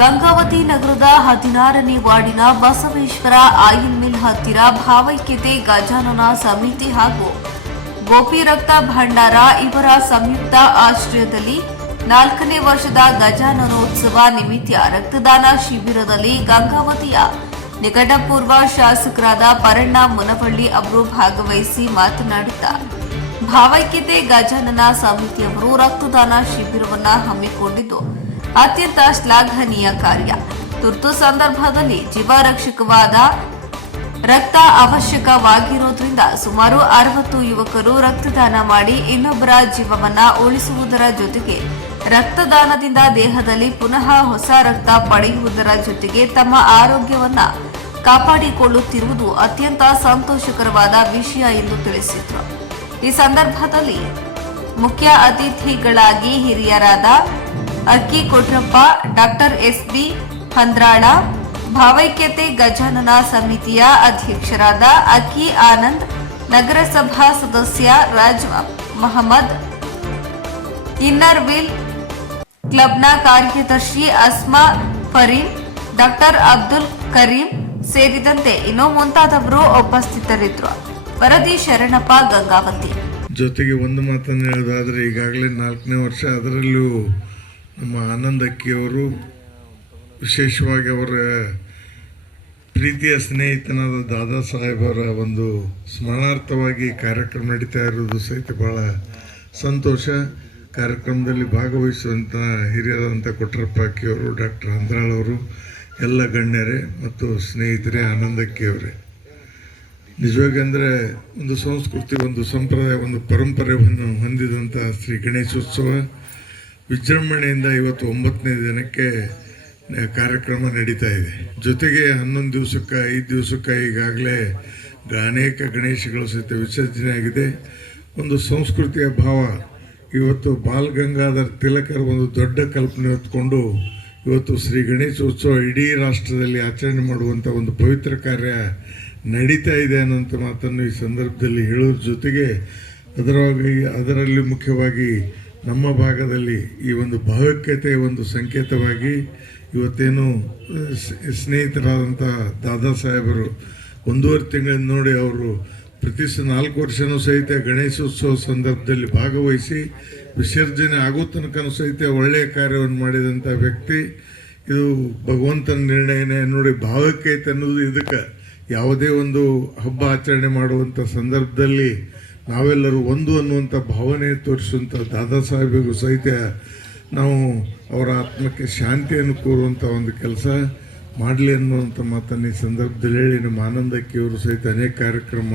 ಗಂಗಾವತಿ ನಗರದ ಹದಿನಾರನೇ ವಾರ್ಡಿನ ಬಸವೇಶ್ವರ ಆಯಿಲ್ ಮಿಲ್ ಹತ್ತಿರ ಭಾವೈಕ್ಯತೆ ಗಜಾನನ ಸಮಿತಿ ಹಾಗೂ ಗೋಪಿ ರಕ್ತ ಭಂಡಾರ ಇವರ ಸಂಯುಕ್ತ ಆಶ್ರಯದಲ್ಲಿ ನಾಲ್ಕನೇ ವರ್ಷದ ಗಜಾನನೋತ್ಸವ ನಿಮಿತ್ತ ರಕ್ತದಾನ ಶಿಬಿರದಲ್ಲಿ ಗಂಗಾವತಿಯ ನಿಕಟಪೂರ್ವ ಶಾಸಕರಾದ ಪರಣ್ಣ ಮುನವಳ್ಳಿ ಅವರು ಭಾಗವಹಿಸಿ ಮಾತನಾಡಿದ್ದಾರೆ. ಭಾವೈಕ್ಯತೆ ಗಜಾನನ ಸಮಿತಿಯವರು ರಕ್ತದಾನ ಶಿಬಿರವನ್ನು ಹಮ್ಮಿಕೊಂಡಿದ್ದು ಅತ್ಯಂತ ಶ್ಲಾಘನೀಯ ಕಾರ್ಯ. ತುರ್ತು ಸಂದರ್ಭದಲ್ಲಿ ಜೀವರಕ್ಷಕವಾದ ರಕ್ತ ಅವಶ್ಯಕವಾಗಿರೋದ್ರಿಂದ ಸುಮಾರು ಅರವತ್ತು ಯುವಕರು ರಕ್ತದಾನ ಮಾಡಿ ಇನ್ನೊಬ್ಬರ ಜೀವವನ್ನ ಉಳಿಸುವುದರ ಜೊತೆಗೆ ರಕ್ತದಾನದಿಂದ ದೇಹದಲ್ಲಿ ಪುನಃ ಹೊಸ ರಕ್ತ ಪಡೆಯುವುದರ ಜೊತೆಗೆ ತಮ್ಮ ಆರೋಗ್ಯವನ್ನ ಕಾಪಾಡಿಕೊಳ್ಳುತ್ತಿರುವುದು ಅತ್ಯಂತ ಸಂತೋಷಕರವಾದ ವಿಷಯ ಎಂದು ತಿಳಿಸಿದರು. ಈ ಸಂದರ್ಭದಲ್ಲಿ ಮುಖ್ಯ ಅತಿಥಿಗಳಾಗಿ ಹಿರಿಯರಾದ Akki Kotrappa, doctor S B Handral ಭಾವೈಕ್ಯತೆ ಗಜಾನನ ಸಮಿತಿಯ ಅಧ್ಯಕ್ಷರಾದ ಅಕ್ಕಿ ಆನಂದ್, ನಗರಸಭಾ ಸದಸ್ಯ ರಾಜ್ ಮಹಮ್ಮದ್ ಇನ್ನರ್ ವಿಲ್ ಕ್ಲಬ್ನ ಕಾರ್ಯದರ್ಶಿ ಅಸ್ಮಾ ಫರೀಂ ಡಾಕ್ಟರ್ ಅಬ್ದುಲ್ ಕರೀಂ ಸೇರಿದಂತೆ ಇನ್ನೂ ಮುಂತಾದವರು ಉಪಸ್ಥಿತರಿದ್ದರು. ವರದಿ ಶರಣಪ್ಪ ಗಂಗಾವತಿ. ಜೊತೆಗೆ ಒಂದು ಮಾತನ್ನು ಹೇಳೋದಾದರೆ ಈಗಾಗಲೇ ನಾಲ್ಕನೇ ವರ್ಷ ಅದರಲ್ಲೂ ನಮ್ಮ ಆನಂದ್ ಅಕ್ಕಿಯವರು ವಿಶೇಷವಾಗಿ ಅವರ ಪ್ರೀತಿಯ ಸ್ನೇಹಿತನಾದ ದಾದಾ ಸಾಹೇಬರ ಒಂದು ಸ್ಮರಣಾರ್ಥವಾಗಿ ಕಾರ್ಯಕ್ರಮ ನಡೀತಾ ಇರೋದು ಸಹಿತ ಭಾಳ ಸಂತೋಷ. ಕಾರ್ಯಕ್ರಮದಲ್ಲಿ ಭಾಗವಹಿಸುವಂಥ ಹಿರಿಯರಾದಂಥ ಕೊಟ್ರಪ್ಪ ಅಕ್ಕಿಯವರು ಡಾಕ್ಟರ್ ಅಂದ್ರಾಳವರು, ಎಲ್ಲ ಗಣ್ಯರೇ ಮತ್ತು ಸ್ನೇಹಿತರೇ ಆನಂದ್ ಅಕ್ಕಿಯವರೇ ನಿಜವಾಗಿ ಅಂದರೆ ಒಂದು ಸಂಸ್ಕೃತಿ, ಒಂದು ಸಂಪ್ರದಾಯ, ಒಂದು ಪರಂಪರೆಯನ್ನು ಹೊಂದಿದಂಥ ಶ್ರೀ ಗಣೇಶೋತ್ಸವ ವಿಜೃಂಭಣೆಯಿಂದ ಇವತ್ತು ಒಂಬತ್ತನೇ ದಿನಕ್ಕೆ ಕಾರ್ಯಕ್ರಮ ನಡೀತಾ ಇದೆ. ಜೊತೆಗೆ ಹನ್ನೊಂದು ದಿವಸಕ್ಕೆ, ಐದು ದಿವಸಕ್ಕೆ ಈಗಾಗಲೇ ಅನೇಕ ಗಣೇಶಗಳು ಸಹಿತ ವಿಸರ್ಜನೆ ಆಗಿದೆ. ಒಂದು ಸಂಸ್ಕೃತಿಯ ಭಾವ, ಇವತ್ತು ಬಾಲ್ ಗಂಗಾಧರ್ ತಿಲಕರ ಒಂದು ದೊಡ್ಡ ಕಲ್ಪನೆ ಹೊತ್ಕೊಂಡು ಇವತ್ತು ಶ್ರೀ ಗಣೇಶ ಉತ್ಸವ ಇಡೀ ರಾಷ್ಟ್ರದಲ್ಲಿ ಆಚರಣೆ ಮಾಡುವಂಥ ಒಂದು ಪವಿತ್ರ ಕಾರ್ಯ ನಡೀತಾ ಇದೆ ಅನ್ನೋಂಥ ಮಾತನ್ನು ಈ ಸಂದರ್ಭದಲ್ಲಿ ಹೇಳೋದ್ರ ಜೊತೆಗೆ, ಅದರವಾಗಿ, ಅದರಲ್ಲಿ ಮುಖ್ಯವಾಗಿ ನಮ್ಮ ಭಾಗದಲ್ಲಿ ಈ ಒಂದು ಭಾವೈಕ್ಯತೆಯ ಒಂದು ಸಂಕೇತವಾಗಿ ಇವತ್ತೇನು ಸ್ನೇಹಿತರಾದಂಥ ದಾದಾ ಸಾಹೇಬರು ಒಂದೂವರೆ ತಿಂಗಳಿಂದ ನೋಡಿ ಅವರು ಪ್ರತಿ ನಾಲ್ಕು ವರ್ಷನೂ ಸಹಿತ ಗಣೇಶೋತ್ಸವ ಸಂದರ್ಭದಲ್ಲಿ ಭಾಗವಹಿಸಿ ವಿಸರ್ಜನೆ ಆಗೋ ತನಕನೂ ಸಹಿತ ಒಳ್ಳೆಯ ಕಾರ್ಯವನ್ನು ಮಾಡಿದಂಥ ವ್ಯಕ್ತಿ. ಇದು ಭಗವಂತನ ನಿರ್ಣಯನೇ ನೋಡಿ ಭಾವೈಕ್ಯತೆ ಅನ್ನೋದು ಇದಕ್ಕೆ ಯಾವುದೇ ಒಂದು ಹಬ್ಬ ಆಚರಣೆ ಮಾಡುವಂಥ ಸಂದರ್ಭದಲ್ಲಿ ನಾವೆಲ್ಲರೂ ಒಂದು ಅನ್ನುವಂಥ ಭಾವನೆ ತೋರಿಸುವಂಥ ದಾದಾ ಸಾಹೇಬಿಗೂ ಸಹಿತ ನಾವು ಅವರ ಆತ್ಮಕ್ಕೆ ಶಾಂತಿಯನ್ನು ಕೋರುವಂಥ ಒಂದು ಕೆಲಸ ಮಾಡಲಿ ಅನ್ನುವಂಥ ಮಾತನ್ನು ಈ ಸಂದರ್ಭದಲ್ಲಿ ಹೇಳಿ, ನಮ್ಮ ಆನಂದಕ್ಕೆ ಇವರು ಸಹಿತ ಅನೇಕ ಕಾರ್ಯಕ್ರಮ